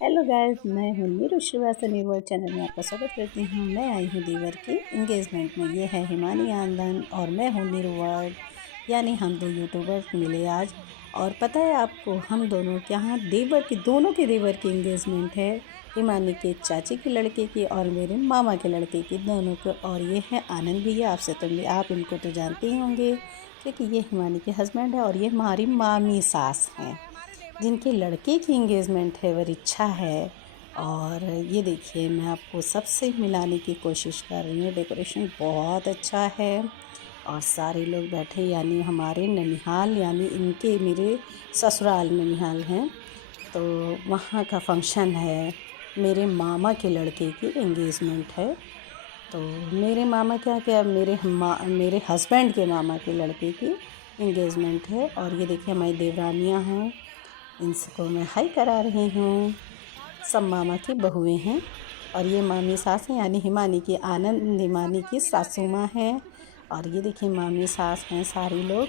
Hello guys, मैं हूँ Neeru Srivastava world channel में आपका स्वागत करती हूँ। मैं आई हूँ देवर की इंगेजमेंट में। ये है हिमानी आंदन और मैं हूँ नीरू वर्ल्ड, यानी हम दो यूट्यूबर्स मिले आज। और पता है आपको, हम दोनों के यहाँ दोनों के देवर की इंगेजमेंट है। हिमानी के चाची के लड़के की और मेरे मामा के लड़के की, दोनों को। और ये है आनंद भैया। आप इनको तो जानते ही होंगे, क्योंकि ये हिमानी के हस्बैंड है और ये हमारी मामी सास हैं, जिनके लड़के की इंगेजमेंट है, वरीच्छा है। और ये देखिए, मैं आपको सबसे मिलाने की कोशिश कर रही हूँ। डेकोरेशन बहुत अच्छा है और सारे लोग बैठे, यानी हमारे ननिहाल, यानी इनके मेरे ससुराल ननिहाल हैं, तो वहाँ का फंक्शन है। मेरे मामा के लड़के की इंगेजमेंट है। तो मेरे मामा क्या मेरे हस्बैंड के मामा के लड़के की इंगेजमेंट है। और ये देखिए, हमारी देवरानियाँ हैं, इनको मैं हाई करा रही हूँ। सब मामा की बहुएं हैं और ये मामी सास हैं, यानी हिमानी की सासू माँ हैं। और ये देखिए, मामी सास हैं सारे लोग,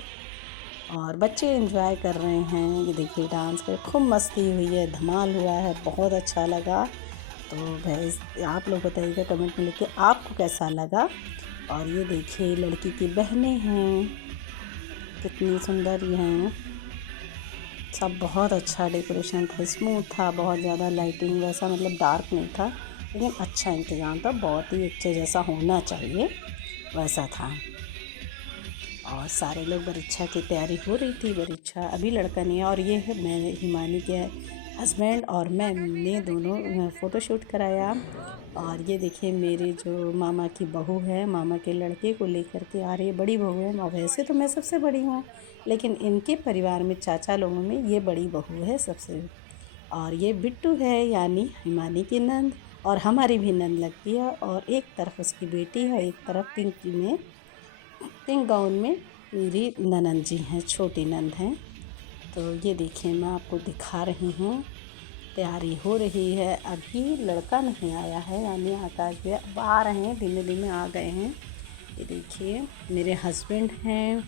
और बच्चे एंजॉय कर रहे हैं। ये देखिए, डांस कर खूब मस्ती हुई है, धमाल हुआ है, बहुत अच्छा लगा। तो भैंस, आप लोग बताइएगा कमेंट में लिख के आपको कैसा लगा। और ये देखिए, लड़की की बहनें हैं, कितनी सुंदर ये हैं। सब बहुत अच्छा डेकोरेशन था, स्मूथ था, बहुत ज़्यादा लाइटिंग वैसा मतलब डार्क नहीं था, लेकिन अच्छा इंतज़ाम था, बहुत ही अच्छे जैसा होना चाहिए वैसा था। और सारे लोग बरीक्षा की तैयारी हो रही थी। बरीक्षा अभी लड़का नहीं है। और ये है, मैं हिमानी के हस्बैंड और मैंने दोनों फ़ोटोशूट कराया। और ये देखिए, मेरे जो मामा की बहू है, मामा के लड़के को लेकर के आ रही है, बड़ी बहू है। और वैसे तो मैं सबसे बड़ी हूँ, लेकिन इनके परिवार में चाचा लोगों में ये बड़ी बहू है सबसे। और ये बिट्टू है, यानी हिमानी की नंद, और हमारी भी नंद लगती है। और एक तरफ उसकी बेटी है, एक तरफ पिंक गाउन में मेरी ननंद जी हैं, छोटी नंद हैं। तो ये देखिए, मैं आपको दिखा रही हूँ, तैयारी हो रही है। अभी लड़का नहीं आया है, यानी आकाश भी अब आ रहे हैं, धीमे धीमे आ गए हैं। ये देखिए, मेरे हस्बैंड हैं,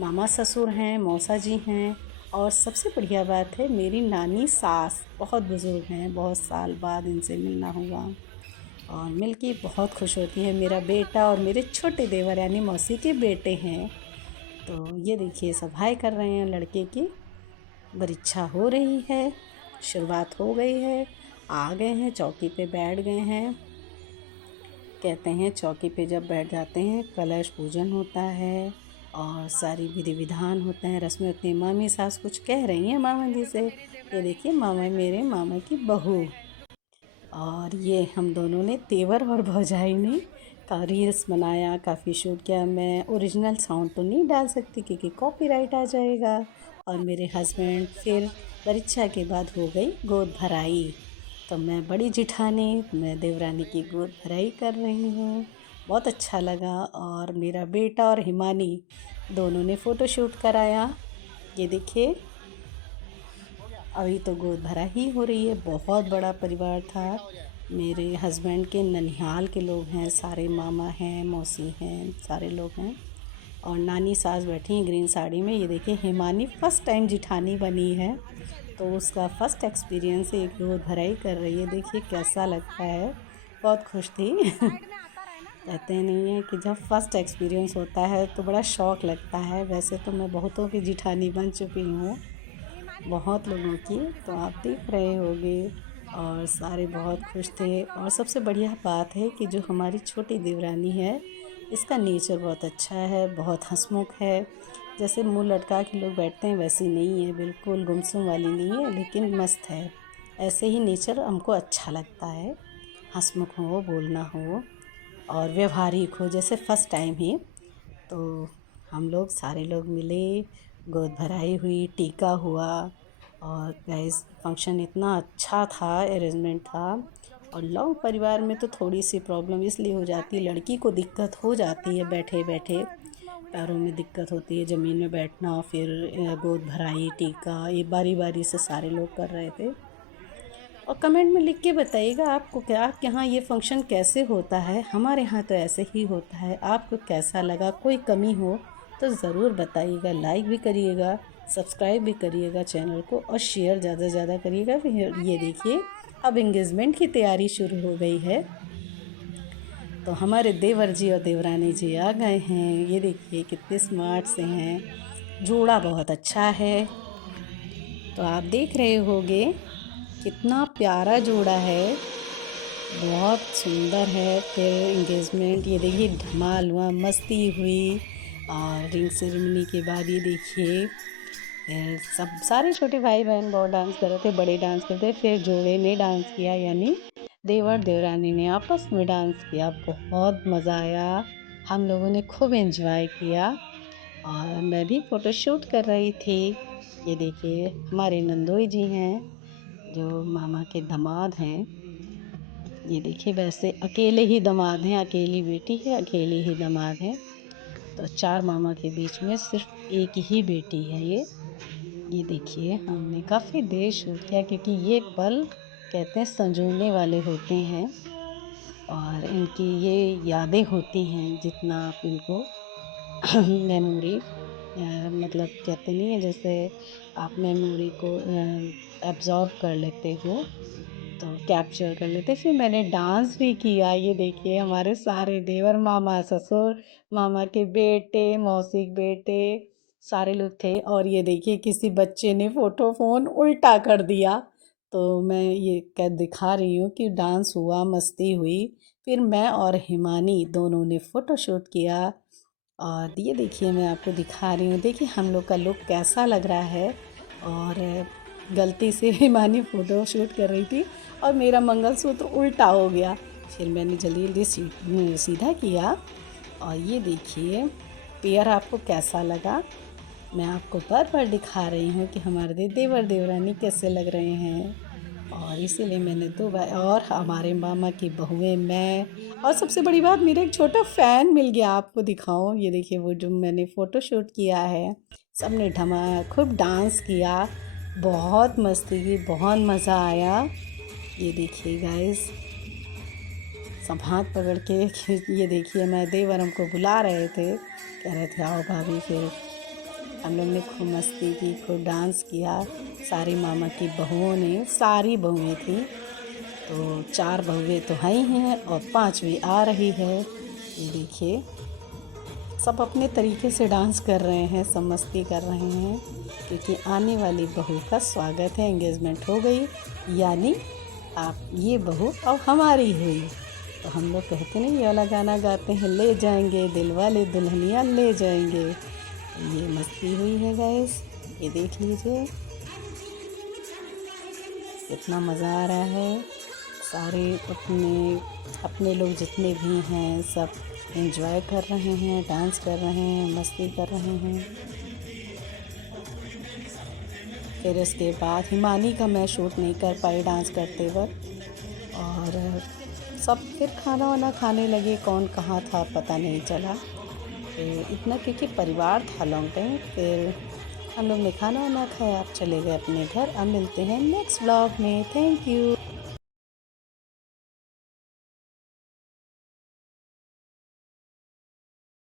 मामा ससुर हैं, मौसा जी हैं। और सबसे बढ़िया बात है, मेरी नानी सास बहुत बुज़ुर्ग हैं, बहुत साल बाद इनसे मिलना हुआ और मिल के बहुत खुश होती है। मेरा बेटा और मेरे छोटे देवर, यानी मौसी के बेटे हैं। तो ये देखिए, सब हाय कर रहे हैं। लड़के की परीक्षा हो रही है, शुरुआत हो गई है, आ गए हैं, चौकी पे बैठ गए हैं। कहते हैं चौकी पे जब बैठ जाते हैं, कलश पूजन होता है और सारी विधि विधान होते हैं, रस्में होती हैं। मामी सास कुछ कह रही हैं मामा जी से। ये देखिए, मेरे मामा की बहू। और ये हम दोनों ने, तेवर और भौजाई ने, का रील्स बनाया, काफ़ी शूट किया। मैं ओरिजिनल साउंड तो नहीं डाल सकती क्योंकि कॉपीराइट आ जाएगा। और मेरे हस्बैंड, फिर परीक्षा के बाद हो गई गोद भराई। तो मैं बड़ी जिठानी, मैं देवरानी की गोद भराई कर रही हूँ। बहुत अच्छा लगा। और मेरा बेटा और हिमानी दोनों ने फ़ोटो शूट कराया। ये देखिए, अभी तो गोद भरा ही हो रही है। बहुत बड़ा परिवार था। मेरे हस्बैंड के ननिहाल के लोग हैं, सारे मामा हैं, मौसी हैं, सारे लोग हैं। और नानी सास बैठी हैं ग्रीन साड़ी में। ये देखिए, हिमानी फ़र्स्ट टाइम जिठानी बनी है, तो उसका फ़र्स्ट एक्सपीरियंस है, गोद भराई कर रही है। देखिए कैसा लगता है, बहुत खुश थी। कहते नहीं हैं कि जब फर्स्ट एक्सपीरियंस होता है तो बड़ा शौक़ लगता है। वैसे तो मैं बहुतों की जिठानी बन चुकी हूँ, बहुत लोगों की, तो आप देख रहे होंगे। और सारे बहुत खुश थे। और सबसे बढ़िया बात है कि जो हमारी छोटी देवरानी है, इसका नेचर बहुत अच्छा है, बहुत हंसमुख है। जैसे मुंह लटका के लोग बैठते हैं वैसी नहीं है, बिल्कुल गुमसुम वाली नहीं है, लेकिन मस्त है। ऐसे ही नेचर हमको अच्छा लगता है, हंसमुख हो, बोलना हो और व्यवहारिक हो, जैसे फ़र्स्ट टाइम ही। तो हम लोग सारे लोग मिले, गोद भराई हुई, टीका हुआ। और गाइस, फंक्शन इतना अच्छा था, अरेंजमेंट था। और लॉन्ग परिवार में तो थोड़ी सी प्रॉब्लम इसलिए हो जाती है, लड़की को दिक्कत हो जाती है, बैठे बैठे पैरों में दिक्कत होती है, ज़मीन में बैठना। फिर गोद भराई, टीका, ये बारी बारी से सारे लोग कर रहे थे। और कमेंट में लिख के बताइएगा आपको, क्या आपके यहाँ ये फंक्शन कैसे होता है। हमारे यहाँ तो ऐसे ही होता है। आपको कैसा लगा, कोई कमी हो तो ज़रूर बताइएगा, लाइक भी करिएगा सब्सक्राइब भी करिएगा चैनल को और शेयर ज़्यादा से ज़्यादा करिएगा। फिर ये देखिए अब एंगेजमेंट की तैयारी शुरू हो गई है। तो हमारे देवर जी और देवरानी जी आ गए हैं। ये देखिए कितने स्मार्ट से हैं, जोड़ा बहुत अच्छा है। तो आप देख रहे होंगे कितना प्यारा जोड़ा है, बहुत सुंदर है। फिर एंगेजमेंट ये देखिए धमाल हुआ, मस्ती हुई। और रिंग सेरेमनी के बाद ये देखिए फिर सब सारे छोटे भाई बहन बहुत डांस कर रहे थे, बड़े डांस करते। फिर जोड़े ने डांस किया, यानी देवर देवरानी ने आपस में डांस किया। बहुत मज़ा आया, हम लोगों ने खूब एंजॉय किया। और मैं भी फ़ोटोशूट कर रही थी। ये देखिए हमारे नंदोई जी हैं जो मामा के दामाद हैं। ये देखिए वैसे अकेले ही दामाद हैं, अकेली बेटी है, अकेले ही दामाद हैं। तो 4 मामा के बीच में सिर्फ एक ही बेटी है ये देखिए हमने काफ़ी देर शूट किया क्योंकि ये पल कहते हैं संजोने वाले होते हैं और इनकी ये यादें होती हैं। जितना आप इनको मेमोरी मतलब कहते नहीं है, जैसे आप मेमोरी को एब्ज़ॉर्ब कर लेते हो तो कैप्चर कर लेते। फिर मैंने डांस भी किया। ये देखिए हमारे सारे देवर, मामा, ससुर, मामा के बेटे, मौसी के बेटे, सारे लोग थे। और ये देखिए किसी बच्चे ने फ़ोन उल्टा कर दिया। तो मैं ये क्या दिखा रही हूँ कि डांस हुआ, मस्ती हुई। फिर मैं और हिमानी दोनों ने फ़ोटोशूट किया। और ये देखिए मैं आपको दिखा रही हूँ, देखिए हम लोग का लुक कैसा लग रहा है। और गलती से हिमानी फ़ोटो शूट कर रही थी और मेरा मंगलसूत्र उल्टा हो गया। फिर मैंने जल्दी जल्दी सीधा किया। और ये देखिए पेयर आपको कैसा लगा, मैं आपको बार बार दिखा रही हूँ कि हमारे देवर देवरानी कैसे लग रहे हैं। और इसीलिए मैंने 2 बार, और हमारे मामा की बहुएं, मैं, और सबसे बड़ी बात मेरा एक छोटा फ़ैन मिल गया। आपको दिखाऊं, ये देखिए वो जो मैंने फ़ोटो शूट किया है, सबने खूब डांस किया, बहुत मस्ती की, बहुत मज़ा आया। ये देखिए गाइस सब हाथ पकड़ के ये देखिए मैं देवर हमको बुला रहे थे, कह रहे थे आओ भाभी। फिर हम लोग ने खूब मस्ती की, खूब डांस किया। सारी मामा की बहुओं ने, सारी बहुएं थी, तो 4 बहुएं तो हैं ही हैं और 5वीं आ रही है। ये देखिए सब अपने तरीके से डांस कर रहे हैं, सब मस्ती कर रहे हैं क्योंकि आने वाली बहू का स्वागत है। एंगेजमेंट हो गई, यानी आप ये बहू अब हमारी हुई। तो हम लोग कहते नहीं, ये वाला गाना गाते हैं, ले जाएंगे दिल वाले दुल्हनिया ले जाएंगे। ये मस्ती हुई है गाइस, ये देख लीजिए कितना मज़ा आ रहा है। सारे अपने अपने लोग जितने भी हैं सब एंजॉय कर रहे हैं, डांस कर रहे हैं, मस्ती कर रहे हैं। फिर इसके बाद हिमानी का मैं शूट नहीं कर पाई डांस करते वक्त। और सब फिर खाना वाना खाने लगे, कौन कहाँ था पता नहीं चला। तो इतना क्योंकि परिवार था लॉन्ग टाइम। फिर हम लोग ने खाना वाना खाया, आप चले गए अपने घर। अब मिलते हैं नेक्स्ट व्लॉग में। Thank you.